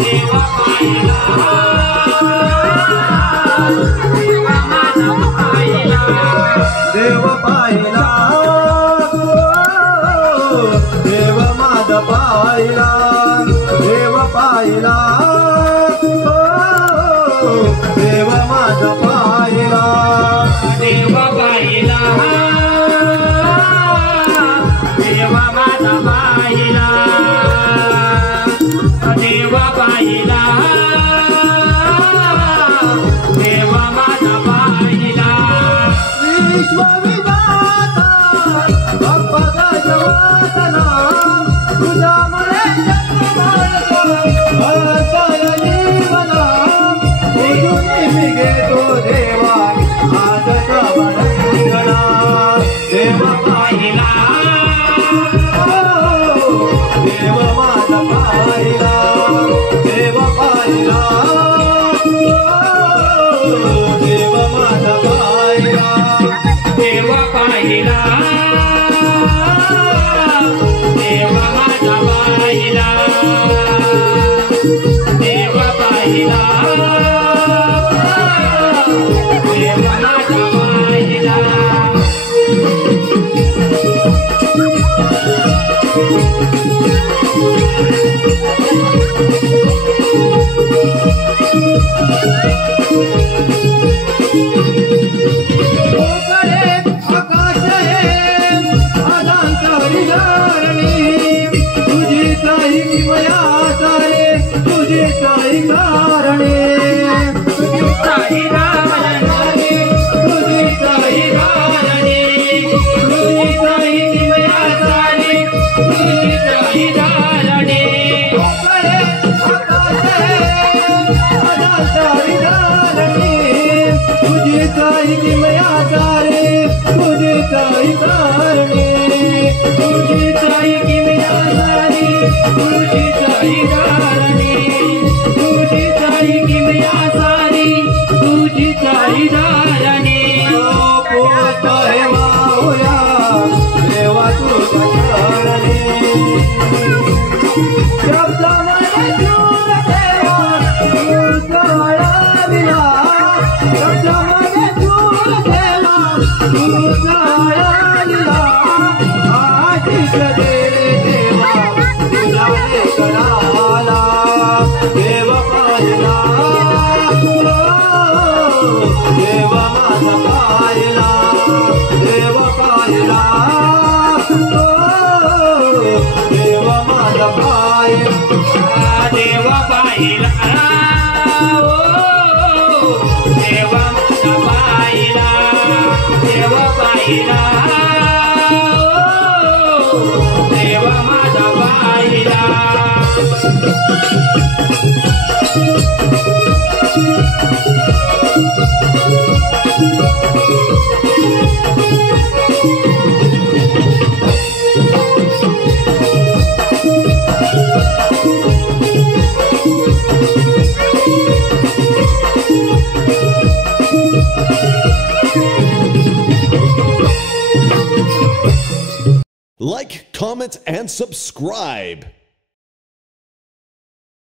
देव पाहिला देव माझा पाहिला देव पाहिला देव माझा पाहिला देव पाहिला देव माझा पाहिला देव पाहिला देव माझा पाहिला विश्वविधाता बाप्पाचा जवाना तुझ्यामुळे जगभर जीवना उजून मी घेतो देवा आजचा बडंगणा देव पाहिला देव माझा पाहिला देव पाहिला देव माझा पाहिला देव पाहिला देव माझा पाहिला देव पाहिला देव माझा पाहिला तुझी काही कारणे तुझी काही कारणे तुझी काही कारणे तुझी काही किमया झाली तुझी काही कारणे तुझी काही किमया झाली तुझी काही कारणे तुझी काही किमया झाली तुझी काही कारणे तुझी काही किमया झाली तुझी काही कारणे पोत हे माऊया देवा तुझ्या चरणी शब्दामध्ये जीव देवा तुझा दिला शब्दामध्ये जीव देवा तुझा दिला आशिष दे देवा तुझा कराला देव पाहिला देव माझा पाहिला देव पाहिला देव माझा पाहिला देव पाहिला देव माझा पाहिला देव पाहिला देव माझा पाहिला Like, comment, and subscribe.